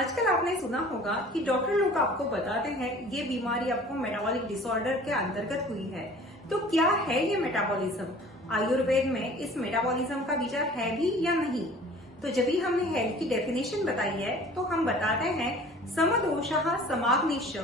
आजकल आपने सुना होगा कि डॉक्टर लोग आपको बताते हैं ये बीमारी आपको मेटाबॉलिक डिसऑर्डर के अंतर्गत हुई है। तो क्या है ये मेटाबॉलिज्म? आयुर्वेद में इस मेटाबॉलिज्म का विचार है भी या नहीं? तो जब भी हमने हेल्थ की डेफिनेशन बताई है तो हम बताते हैं समदोषः समाग्निश्च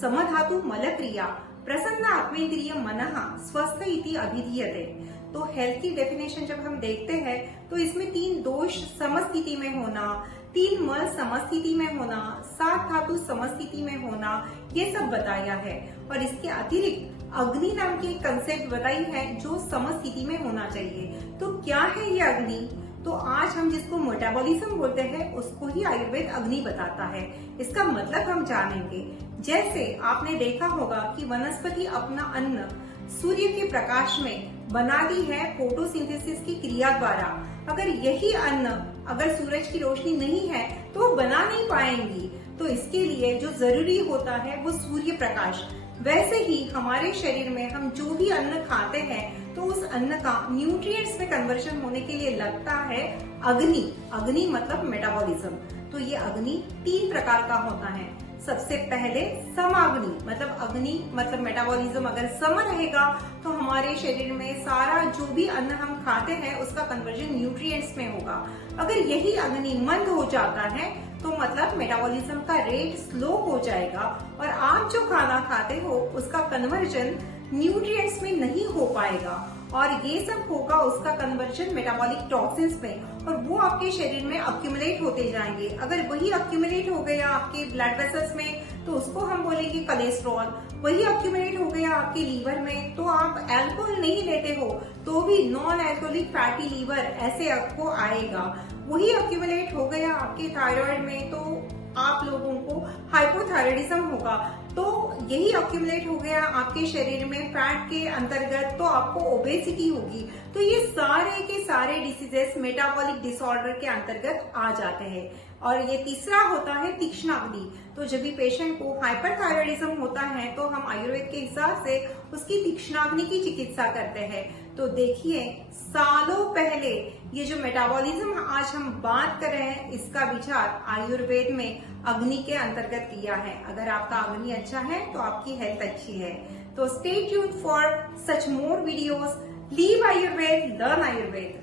समधातु मलक्रिया प्रसन्न आत्मेंद्रिय मनः स्वस्थ इति अभिधीयते। तो हेल्थ की डेफिनेशन जब हम देखते हैं तो इसमें 3 दोष समस्थिति में होना, 3 मल समस्थिति में होना, 7 धातु समस्थिति में होना, ये सब बताया है। और इसके अतिरिक्त अग्नि नाम की एक कंसेप्ट बताई है जो समस्थिति में होना चाहिए। तो क्या है ये अग्नि? तो आज हम जिसको मेटाबॉलिज्म बोलते हैं उसको ही आयुर्वेद अग्नि बताता है। इसका मतलब हम जानेंगे। जैसे आपने देखा होगा कि वनस्पति अपना अन्न सूर्य के प्रकाश में बनाती है फोटोसिंथेसिस की क्रिया द्वारा। अगर यही अन्न अगर सूरज की रोशनी नहीं है तो वो बना नहीं पाएंगी। तो इसके लिए जो जरूरी होता है वो सूर्य प्रकाश। वैसे ही हमारे शरीर में हम जो भी अन्न खाते हैं तो उस अन्न का न्यूट्रिएंट्स में कन्वर्जन होने के लिए लगता है अग्नि। अग्नि मतलब मेटाबॉलिज्म। तो ये अग्नि 3 प्रकार का होता है। सबसे पहले समाग्नि मतलब अग्नि मतलब मेटाबॉलिज्म अगर सम रहेगा तो हमारे शरीर में सारा जो भी अन्न हम खाते हैं उसका कन्वर्जन न्यूट्रिएंट्स में होगा। अगर यही अग्नि मंद हो जाता है तो मतलब मेटाबॉलिज्म का रेट स्लो हो जाएगा और आप जो खाना खाते हो उसका कन्वर्जन न्यूट्रिएंट्स में नहीं हो पाएगा और ये सब होगा उसका कन्वर्जन मेटाबॉलिक टॉक्सिन्स में और वो आपके शरीर में अक्यूमुलेट होते जाएंगे। अगर वही अक्यूमुलेट हो गया आपके ब्लड वेसल्स में तो उसको हम बोलेंगे कोलेस्ट्रॉल। वही अक्यूमुलेट हो गया आपके लीवर में तो आप अल्कोहल नहीं लेते हो तो भी नॉन अल्कोहलिक फैटी लीवर ऐसे आपको आएगा। वही अक्यूमुलेट हो गया आपके थायराइड में तो आप लोगों को हाइपोथायराइडिज्म होगा। तो यही अक्यूमुलेट हो गया आपके शरीर में फैट के अंतर्गत तो आपको ओबेसिटी होगी। तो ये सारे के सारे डिसीजेस मेटाबॉलिक डिसऑर्डर के अंतर्गत आ जाते हैं। और ये तीसरा होता है तीक्ष्णाग्नि। तो जब भी पेशेंट को हाइपरथायराइडिज्म होता है तो हम आयुर्वेद के हिसाब से उसकी तीक्ष्णाग्नि की चिकित्सा करते हैं। तो देखिए सालों पहले ये जो मेटाबॉलिज्म आज हम बात कर रहे हैं इसका विचार आयुर्वेद में अग्नि के अंतर्गत किया है। अगर आपका अग्नि अच्छा है तो आपकी हेल्थ अच्छी है। तो stay tuned for such more videos. Leave Ayurveda, learn Ayurveda.